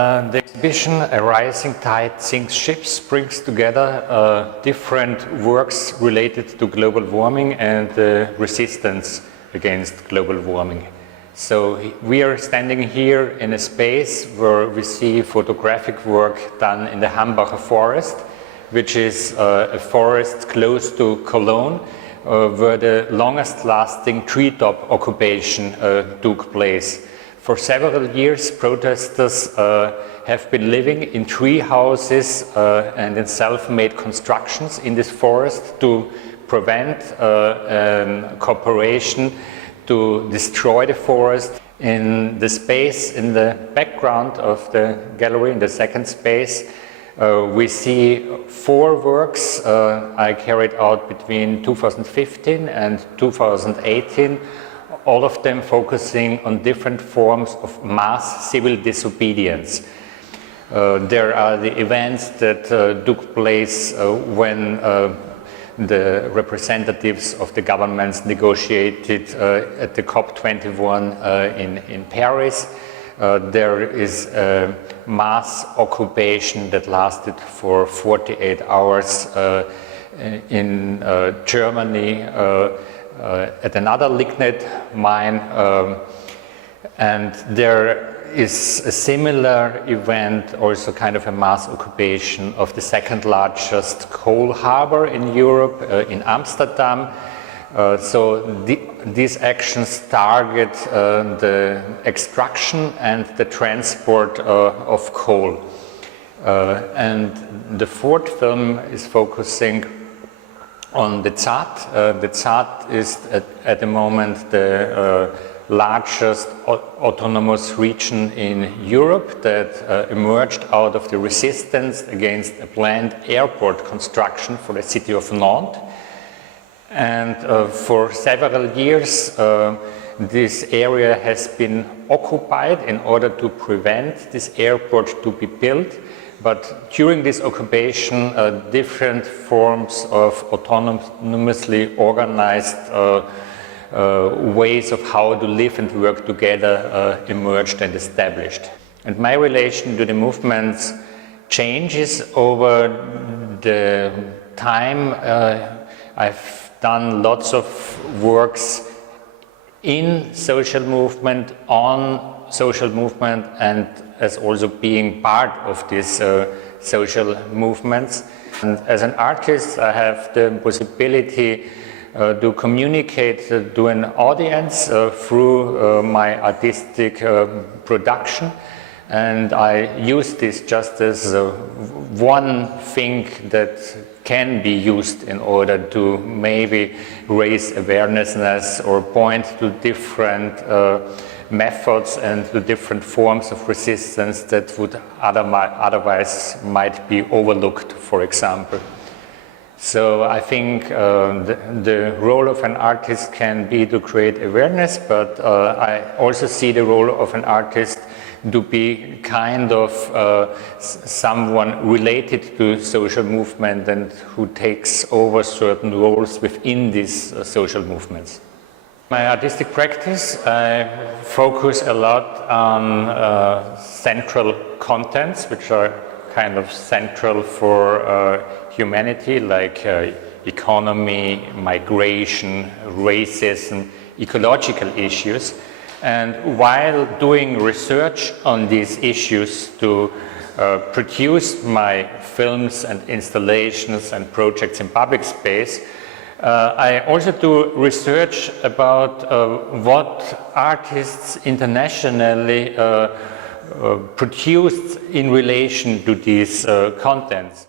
The exhibition A Rising Tide Sinks Ships brings together different works related to global warming and resistance against global warming. So we are standing here in a space where we see photographic work done in the Hambacher forest, which is a forest close to Cologne, where the longest lasting treetop occupation took place. For several years, protesters have been living in tree houses and in self-made constructions in this forest to prevent cooperation to destroy the forest. In the space in the background of the gallery, in the second space, we see 4 works I carried out between 2015 and 2018, all of them focusing on different forms of mass civil disobedience. There are the events that took place when the representatives of the governments negotiated at the COP21 in Paris. There is a mass occupation that lasted for 48 hours in Germany at another lignite mine, and there is a similar event, also kind of a mass occupation of the second largest coal harbor in Europe, in Amsterdam. These actions target the extraction and the transport of coal. And the fourth film is focusing on the Tchad. The Tchad is at the moment the largest autonomous region in Europe that emerged out of the resistance against a planned airport construction for the city of Nantes. And for several years this area has been occupied in order to prevent this airport to be built. But during this occupation, different forms of autonomously organized ways of how to live and work together emerged and established. And my relation to the movements changes over the time. I've done lots of works in social movement, on social movement, and as also being part of these social movements. And as an artist, I have the possibility to communicate to an audience through my artistic production. And I use this just as one thing that can be used in order to maybe raise awareness or point to different methods and the different forms of resistance that would otherwise might be overlooked, for example. So I think the role of an artist can be to create awareness, but I also see the role of an artist to be kind of someone related to social movement and who takes over certain roles within these social movements. My artistic practice, I focus a lot on central contents, which are kind of central for humanity, like economy, migration, racism, ecological issues. And while doing research on these issues to produce my films and installations and projects in public space, I also do research about what artists internationally produced in relation to these contents.